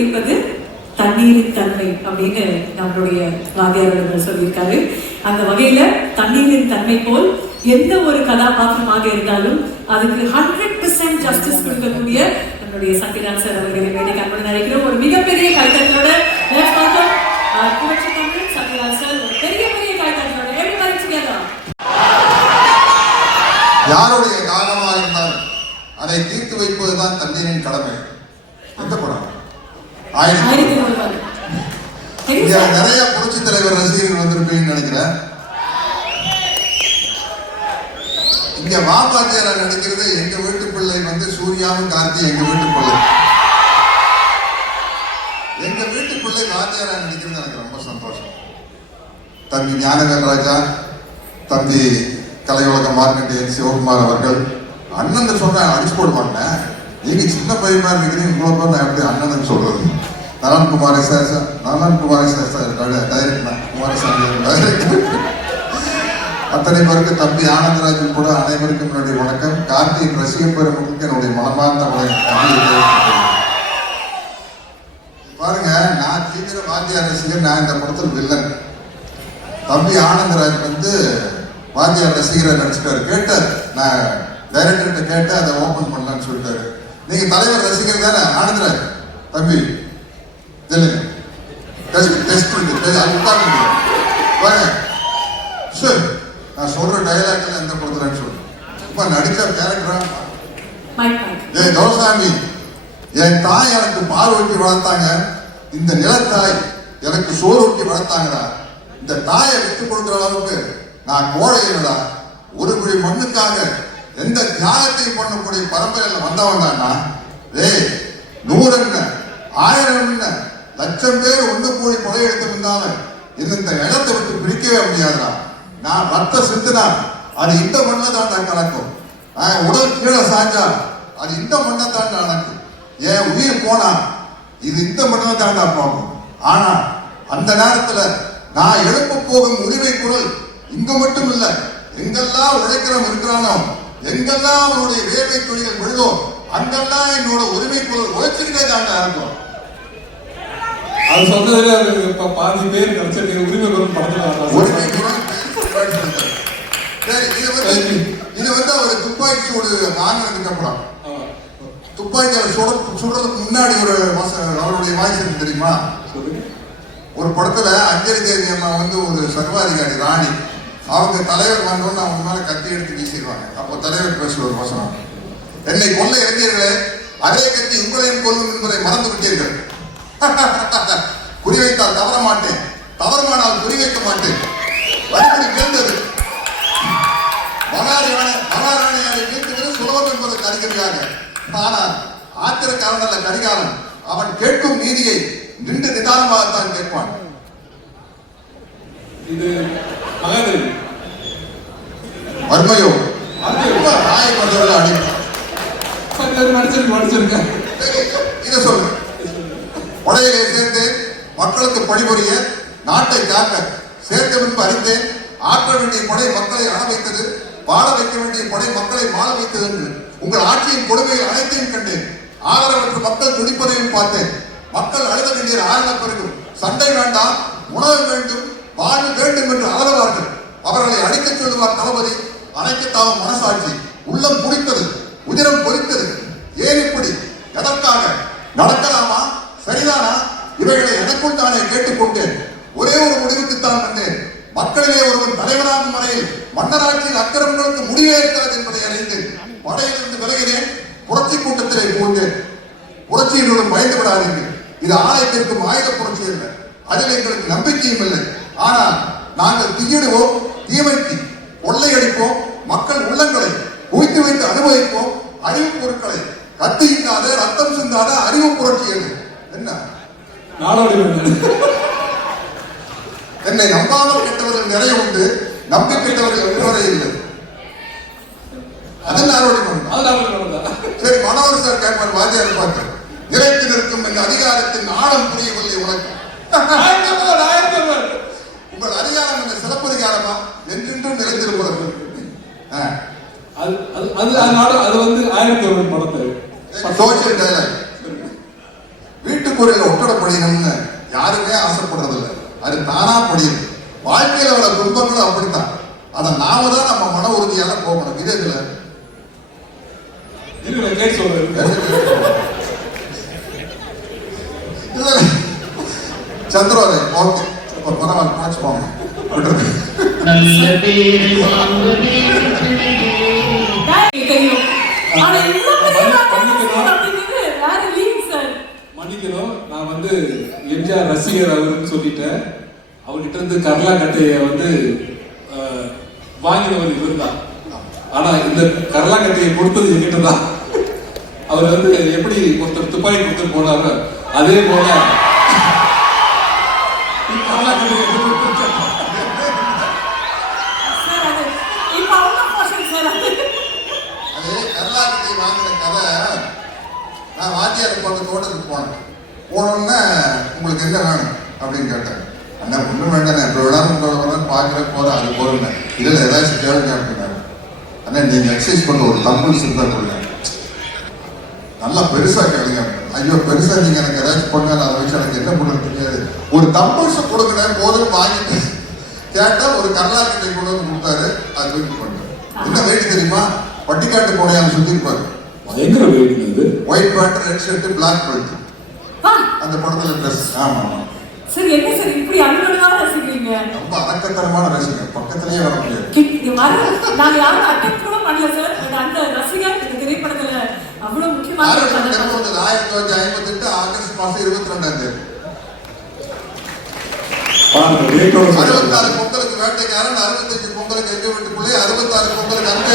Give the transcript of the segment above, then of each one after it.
வைப்பது தண்ணீரின் தன்மை அப்படின்னு நம்மளுடைய வாத்தியாளர்கள் சொல்லியிருக்காரு. அந்த வகையில தண்ணீரின் தன்மை போல் எந்த ஒரு கதாபாத்திரமாக இருந்தாலும் அதுக்கு 100% ஜஸ்டிஸ் கொடுக்கக்கூடிய நம்மளுடைய சத்யராஜ் சார் அவர்களை வேண்டிய அன்பு நினைக்கிறோம். ஒரு மிகப்பெரிய கைத்தட்டலோட புரட்சி தமிழ் சத்யராஜ் சார் ஒரு பெரிய கைத்தட்டலோட everybody together. யாருடைய காரணமாக இருந்தாலும் அதை தீர்த்து வைப்பதுதான் தந்தையின் கடமை. எந்த படம் நிறைய புரட்சி தலைவர் ரசிகர்கள் வந்திருப்பீங்கன்னு நினைக்கிறேன். இங்க மாபாத்தியாரா நடிக்கிறது எங்க வீட்டு பிள்ளை வந்து சூர்யாவும் கார்த்தி எங்க வீட்டு பிள்ளை. எங்க வீட்டு பிள்ளை வாத்தியாரா நடிக்கிறது எனக்கு ரொம்ப சந்தோஷம். தம்பி ஞானவேல் ராஜா, தம்பி கலையுலக மார்க்கெட்டியன் சிவகுமார் அவர்கள் அண்ணன் சொன்ன அடிச்சு போடுவாங்க. நீங்க சின்ன பையனா இருக்கிறீங்க, இவ்வளவு பேர் நான் எப்படி அண்ணன் சொல்றது? நலன் குமாரி சார் டைரக்டர் குமாரசாமி டைரக்டர், அத்தனை பேருக்கு தம்பி ஆனந்தராஜன் கூட அனைவருக்கும் என்னுடைய வணக்கம். கார்த்திக் ரசிக பெருமக்களுக்கு என்னுடைய மனமார்ந்த பாருங்க, நான் தீவிர வாத்தியார் ரசிகர். நான் இந்த படத்தில் வில்லன். தம்பி ஆனந்தராஜ் வந்து வாத்தியார் ரசிகரை நடிச்சுட்டாரு. கேட்டார், நான் டைரக்டர்கிட்ட கேட்டு அதை ஓபன் பண்ணலான்னு சொல்லிட்டாரு. நீங்க தலைவர் ரசிகர் தானே ஆனந்தராஜ்? தம்பி நான் சொல்ற டயலாக்ல எந்த படத்துலன்னு சொல்றேன். இப்ப நடிச்ச கேரக்டரா கௌசாமி, என் தாய் எனக்கு பால் ஊட்டி வளர்த்தாங்க, இந்த நிலத்தாய் எனக்கு சோறு ஊட்டி வளர்த்தாங்கடா. இந்த தாயை விட்டு கொடுக்குற அளவுக்கு நான் கோழை இல்லடா. ஒரு குடி மண்ணுக்காக எந்த தியாகத்தையும் பண்ணக்கூடிய பரம்பரையில வந்தவன்டான்னா, 100 என்ன 1000 என்ன லட்சம் பேர் ஒன்று கூடி கொலையெடுத்து இருந்தாலும் இந்த இடத்தை விட்டு பிரிக்கவே முடியாதுடா. நான் ரத்த சிந்துனா அது இந்த மண்ணை தான் கலக்கும். உடல் கீழே சாஞ்சா அது இந்த மண்ணை தான் நடக்கும். என் உயிர் போனா இது இந்த மண்ணை தாண்டா போகும். ஆனா அந்த நேரத்துல நான் எழுப்ப போகும் உரிமை குரல் இங்க மட்டும் இல்ல, எங்கெல்லாம் உழைக்கிறவன் இருக்கிறானோ, எங்கெல்லாம் அவனுடைய வேலை தொழில்கள் விழுதோ, அங்கெல்லாம் என்னோட உரிமை குரல் உழைச்சுக்கிட்டே தாண்டா இருக்கும். அது சொன்னதுல பாதி பேர் கிடைச்சிருக்கு. உரிமை குரல் படத்துல உரிமை குரல் இது வந்து ஒரு துப்பாக்கி சூடு ஆனதுக்கு அப்புறம் துப்பாக்கியால சுடுறதுக்கு முன்னாடி ஒரு அவருடைய வாய்ஸ் இருக்கு தெரியுமா? ஒரு படத்துல அஞ்சலி தேவி அம்மா வந்து ஒரு சர்வாதிகாரி ராணி, அவங்க தலைவர் வந்தோன்னு அவங்க மேல கத்தி எடுத்து வீசிடுவாங்க. அப்போ தலைவர் பேசுற ஒரு வசனம், என்னை கொல்ல இறந்தீர்களே, அதே கத்தி உங்களையும் கொல்லும் என்பதை மறந்து விட்டீர்கள். குறிவைத்தால் தவற மாட்டேன், தவறுமானால் குறிவைக்க மாட்டேன். வழிபடி கேட்டது மகாராணியாரை வீழ்த்துவது சுலபம் என்பதற்கு அறிஞராக. ஆனால் ஆத்திரக்காரன் அல்ல கரிகாலன். அவன் கேட்கும் நீதியை நின்று நிதானமாகத்தான் கேட்பான். இது மகாதேவி வர்மையோ நாய் மதவர்கள் அடிப்பான். இதை சொல்லு. படையிலே சேர்ந்தேன் மக்களுக்கு பணிபுரிய, நாட்டை காக்க சேர்க்க முன்பு அறிந்தேன். ஆற்ற வேண்டிய படை மக்களை அண வைத்தது, வாழ வைக்க வேண்டிய படை மக்களை வாழ வைத்தது என்று உங்கள் ஆட்சியின் கொடுமையை அனைத்தையும் கண்டேன். ஆதரவற்ற மக்கள் துடிப்பதையும் பார்த்தேன். மக்கள் அழுத வேண்டிய ஆரண பிறகும் சண்டை வேண்டாம், உணவு வேண்டும், வாழ்வு வேண்டும் என்று அலறுவார்கள். அவர்களை அடிக்கச் சொல்லுவார் தளபதி. அனைத்துத்தாவும் மனசாட்சி உள்ளம் குடித்தது, உதிரம் பொறித்தது. ஏன் இப்படி? எதற்காக? நடக்கலாமா? சரிதானா? இவைகளை எனக்குள் தானே கேட்டுக்கொண்டேன். ஒரே ஒரு முடிவுக்குத்தான் வந்தேன். மக்களிலே ஒருவன் தலைவனாகும் வரையில் மன்னராட்சியில் அக்கிரமங்களுக்கு முடிவே இருக்கிறது என்பதை அறிந்து படையிலிருந்து விலகினேன். புரட்சி கூட்டத்திலே போந்தேன். புரட்சியினுடன் பயந்து விடாதீர்கள். இது ஆலயத்திற்கும் ஆயுத புரட்சி அல்ல. அதில் எங்களுக்கு நம்பிக்கையும் இல்லை. ஆனால் நாங்கள் தீயிடுவோம், தீமைக்கு கொள்ளையடிப்போம், மக்கள் உள்ளங்களை குவித்து வைத்து அனுபவிப்போம். அறிவு பொருட்களை கத்தி இல்லாத ரத்தம் சிந்தாத அறிவு புரட்சி அது என்ன? என்னை நம்பாமல் கெட்டவர்கள் நிறைய உண்டு, நம்பி கெட்டவர்கள் ஒருவரே இல்லை. சரி, மனோகர் சார் கேட்பார் வாத்தியார் பார்த்து, இறைத்து நிற்கும் இந்த அதிகாரத்தின் ஆழம் புரியவில்லை உனக்கு. உங்கள் அதிகாரம் இந்த சிறப்பதிகாரமா என்றென்றும் நிறைந்திருப்பது. அது வந்து 1001 படத்தை சோசியல் டயலாக். வீட்டுக்கு திருக்குறள் ஒட்டட படிக்கணும்னு யாருமே ஆசைப்படுறதில்லை. அது தானா படியுது. வாழ்க்கையில வர துன்பங்களும் அப்படித்தான். அதை நாம தான் நம்ம மன உறுதியால போகணும். இது இதுல சந்திரோதய ஓகே, இப்ப பரவாயில்ல பாச்சு போங்க. மன்னிக்கணும், நான் வந்து எம்ஜிஆர் ரசிகர் அவருன்னு சொல்லிட்டேன். அவர்கிட்ட இருந்து கரலாக்கட்டையை வந்து வாங்கினவர் இவர் தான். ஆனா இந்த கரலாக்கட்டையை கொடுத்தது என்கிட்ட தான். அவர் வந்து எப்படி ஒருத்தர் துப்பாக்கி கொடுத்துட்டு போனாரோ அதே போல கரலாக்கட்டையை கரலாக்கட்டை வாங்கின கதை. நான் வாத்தியார் தோட்டத்துக்கு போனோம்னா உங்களுக்கு என்ன வேணும் அப்படின்னு கேட்டேன். அண்ணா ஒன்றும் வேண்டாண்ணே, இப்போ விடாம உங்களை பார்க்குற போகிறேன் அது போகிறேன். இதில் ஏதாச்சும் கேளுங்க அப்படின்னாரு. அண்ணா நீங்கள் எக்ஸசைஸ் பண்ண ஒரு தம்பிள்ஸ் இருந்தால் கொடுங்க, நல்லா பெருசாக கேளுங்க. ஐயோ பெருசாக நீங்கள் எனக்கு ஏதாச்சும் பண்ணாலும் அதை வச்சு எனக்கு என்ன பண்ணுறது தெரியாது. ஒரு தம்பிள்ஸை கொடுக்குறேன் போதும் வாங்கிட்டு கேட்டால் ஒரு கரலாக்கட்டை கொண்டு வந்து கொடுத்தாரு. அது தூக்கி பண்ணுறேன். என்ன வெயிட் தெரியுமா? பட்டிக்காட்டு போனையாலும் சுற்றிருப்பாரு. பயங்கர வெயிட் இது. White pant, red shirt, black belt. அந்த படத்துல ட்ரெஸ். ஆமா சார், என்ன சார் இப்படி அன்புடனாக ரசிக்கிறீங்க? ரொம்ப அடக்கத்தனமான ரசிகர், பக்கத்திலேயே வர முடியாது. நாங்க யாரும் அட்டெக்ட் கூட பண்ணல சார். அந்த ரசிகர் இந்த திரைப்படத்துல அவ்வளவு முக்கியமான 1958 ஆகஸ்ட் மாசம் 22ஆம் தேதி 66 பொங்கலுக்கு வேட்டைக்காரன், 65 பொங்கலுக்கு எங்க வீட்டுக்குள்ளே, 66 பொங்கலுக்கு அங்கே.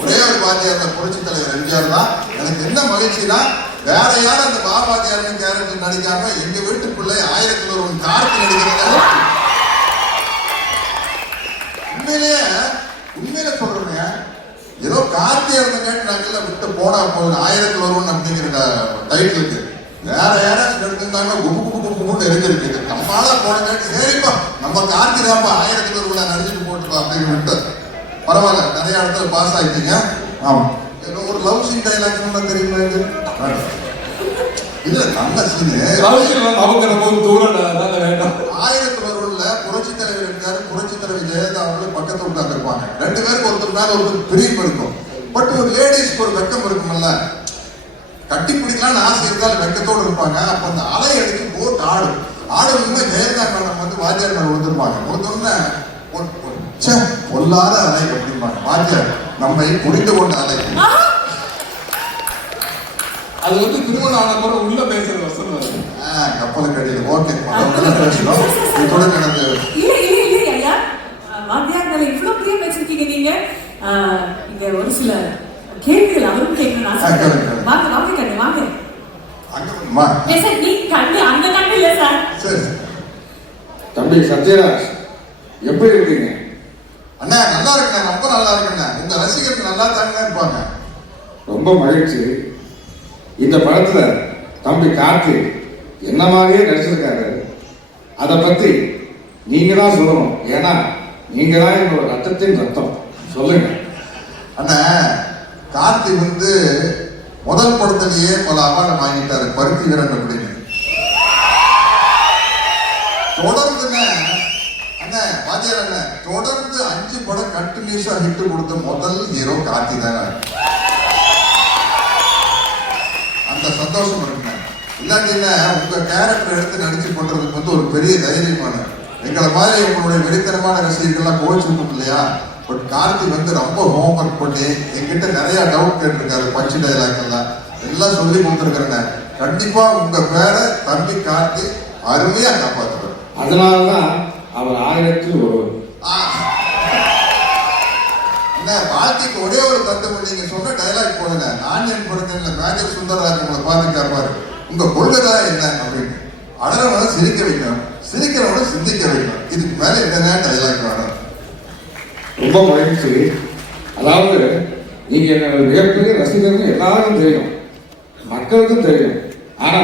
ஒரே ஒரு வாத்தியார் புரட்சி தலைவர் எம்ஜிஆர் தான். எனக்கு என்ன மகிழ்ச்சினா வேற யாரும் அந்த பாபாத்தியாரின் கேரக்டர் நடிக்காம எங்க வீட்டுக்குள்ளே 1001 கார்த்தி நடிக்கிறத உண்மையிலே சொல்றேங்க. ஏதோ கார்த்தியா இருந்த கேட்டு நாங்கெல்லாம் விட்டு போனா போகுது 1001 அப்படிங்கிற டைட்டிலுக்கு. வேற யாராச்சும் எடுத்திருந்தாங்க குப்பு இருக்கு. நம்மளால போன கேட்டு சரிப்பா நம்ம கார்த்தி தான்ப்பா 1001 நடிச்சுட்டு போட்டுப்பா அப்படின்னு விட்டு பரவாயில்ல, நிறைய இடத்துல பாஸ் ஆயிட்டீங்க. ஆமா, ஒரு லவ் சீன் டைலாக் சொன்னா தெரியுமா? இல்ல நல்ல சீனு. 1001 புரட்சி தலைவர் இருக்காரு, புரட்சி தலைவர் ஜெயலலிதா அவங்களும் பக்கத்துல உட்கார்ந்து இருப்பாங்க. 2 பேருக்கு ஒருத்தர் மேல ஒருத்தர் பிரிவு இருக்கும். பட் ஒரு லேடிஸ்க்கு ஒரு வெக்கம் இருக்கும்ல, கட்டி பிடிக்கலாம்னு ஆசை இருந்தாலும் வெக்கத்தோடு இருப்பாங்க. அப்ப அந்த அலை அடிச்சு போட்டு ஆடுமே ஜெயலலிதா மேடம் வந்து வாத்தியார் மேல விழுந்துருப்பாங்க. விழுந்தோடனே பொல்லாத அலை அப்படிம்பாங்க. வாத்தியார் நம்மை புரிந்து கொண்ட அலை. அது வந்து திருமணம் ஆன பிறகு உள்ள பேசுற வசனம். கப்பலுக்கு அடியில் ஓகே பேசணும். இதோட நடந்து வாத்தியார் மேல இவ்வளவு பிரியம் வச்சிருக்கீங்க நீங்க. இங்க ஒரு சில கேள்விகள் அவரும் கேட்கணும். வாங்க வாங்க கண்ணு வாங்க. நீ கண்ணு அந்த கண்ணு இல்ல சார். சரி தம்பி சத்யராஜ் எப்படி இருக்கீங்க? அண்ணா நல்லா இருக்கேன், ரொம்ப நல்லா இருக்கேன். உங்க ரசிகர்கள் நல்லா தாங்க இருப்பாங்க. ரொம்ப மகிழ்ச்சி. இந்த படத்துல தம்பி கார்த்தி என்னமாவே நடிச்சிருக்காரு. அதை பத்தி நீங்க தான் சொல்லணும். ஏன்னா நீங்க தான் என்னோட ரத்தத்தின் ரத்தம். சொல்லுங்க அண்ணா. கார்த்தி வந்து முதல் படத்திலேயே பல அவார்டு வாங்கிட்டாரு. பருத்தி வீரன் அப்படின்னு தொடர்ந்துங்க அண்ணா வாத்தியார் அண்ணா தொடர்ந்து 5 படம் கண்டினியூஸா ஹிட் கொடுத்த முதல் ஹீரோ கார்த்தி தானே. அந்த சந்தோஷம் இருக்குங்க. இல்லாட்டின்னா உங்க கேரக்டர் எடுத்து நடிச்சு பண்றதுக்கு வந்து ஒரு பெரிய தைரியமான எங்களை மாதிரி உங்களுடைய வெறித்தனமான ரசிகர்கள்லாம் கோவிச்சுட்டோம் இல்லையா. பட் கார்த்தி வந்து ரொம்ப ஹோம்ஒர்க் பண்ணி என்கிட்ட நிறைய டவுட் கேட்டிருக்காரு. பஞ்சு டைலாக் எல்லாம் சொல்லி கொடுத்துருக்கிறேன். கண்டிப்பா உங்க பேரை தம்பி கார்த்தி அருமையா காப்பாற்றுவார். அதனாலதான் அவர் 1001. வாழ்க்கைக்கு ஒரே ஒரு தத்துவம் நீங்க சொன்ன டைலாக் போடுங்க. நான் என் பிறந்த மேஜர் சுந்தரராஜ் உங்களை பார்த்துக்காரு பாரு. உங்க கொள்கை தான் என்ன அப்படின்னு. அடறவனை சிரிக்க வைக்கணும், சிரிக்கிறவனை சிந்திக்க வைக்கணும். இதுக்கு மேல என்ன டைலாக் வேணும்? ரொம்ப மகிழ்ச்சி. அதாவது நீங்க மிகப்பெரிய ரசிகர்னு எல்லாரும் தெரியும். மக்களுக்கும் தெரியும். ஆனா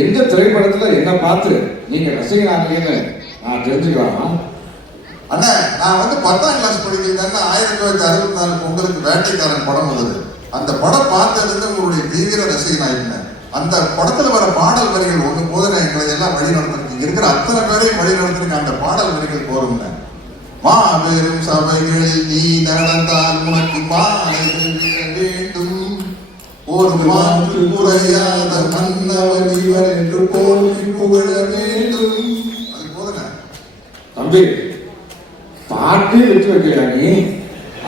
எந்த திரைப்படத்துல என்ன பார்த்து நீங்க ரசிகரானீங்கன்னு நான் தெரிஞ்சுக்கலாமா? அண்ணா, நான் வந்து 10ஆம் கிளாஸ் படிக்கிறேன். 1964 பொங்கலுக்கு வேட்டைக்காரன் படம் வந்தது. அந்த படம் பார்த்ததுலேருந்து உங்களுடைய தீவிர ரசிகன் ஆயிருந்தேன். அந்த படத்துல வர பாடல் வரிகள் ஒண்ணு போதும் எங்களை எல்லாம் வழி நடத்திருக்கு. இருக்கிற அத்தனை பேரையும் வழி நடத்திருக்கு அந்த பாடல் வரிகள் போருங்க. மாபெரும் சபைகளில் நீ நடந்தால் உனக்கு பானைகள் வேண்டும், ஒரு மாற்று குறையாத மன்னவன் இவர் என்று போற்றி புகழ வேண்டும். அது போதுங்க தம்பி, பாட்டு வச்சு வைக்கிறியா நீ?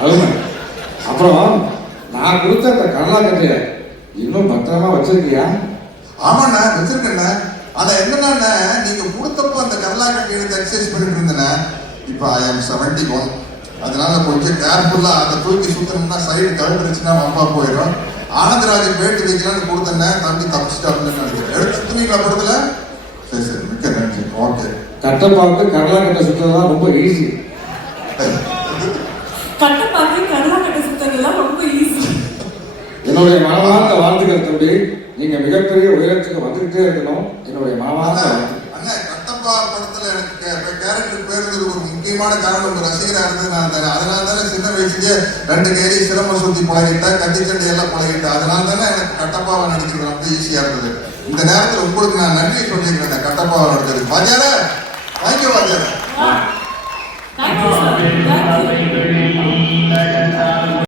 அருமை. அப்புறம் நான் கொடுத்த அந்த கரலாக்கட்டைய இன்னும் பத்திரமா வச்சிருக்கியா? ஆமாண்ணா, வச்சிருக்கேண்ணா. ஆனா என்னன்னா, நீங்க கொடுத்தப்போ அந்த கரலாக்கட்டை எடுத்து எக்ஸசைஸ் பண்ணிட்டு இருந்தேண்ணா. இப்போ I am 71. அதனால கொஞ்சம் கேர்ஃபுல்லா அதை தூக்கி சுத்தணும்னா சைடு கழுந்துருச்சுன்னா வம்பா போயிடும். ஆனந்தராஜன் பேட்டு வைக்கலான்னு கொடுத்தேன்னா தம்பி தப்பிச்சிட்டாருன்னு நினைக்கிறேன். எடுத்து சுத்துனீங்களா படத்துல? சரி சரி, மிக்க நன்றி. ஓகே. கட்டப்பாவுக்கு கரலாக்கட்டை சுத்தலாம் ரொம்ப ஈஸி. கட்டப்பாக்கு கரலாக்கட்டை சுத்தங்கள்லாம் ரொம்ப ஈஸி. என்னுடைய மனமார்ந்த வாழ்த்துக்கள் தம்பி. நீங்க மிகப்பெரிய உயரத்துக்கு வந்துகிட்டே இருக்கணும். என்னுடைய மனமார்ந்த வாழ்த்து. அண்ணா, கட்டப்பா படத்துல எனக்கு கேரக்டர் பேர் ஒரு முக்கியமான காரணம், ஒரு ரசிகரா இருந்தது நான் தானே. அதனால தானே சின்ன வயசுலயே 2 கேரி சிரம சுத்தி பழகிட்டேன், கத்திச்சண்டை எல்லாம் பழகிட்டேன். அதனால தானே எனக்கு கட்டப்பாவை நடிக்கிறது ரொம்ப ஈஸியா இருந்தது. இந்த நேரத்தில் உங்களுக்கு நான் நன்றி சொல்லிக்கிறேன் கட்டப்பாவை நடிச்சது. Vathiyare, thank you Vathiyare. Thank you, sir. Thank you.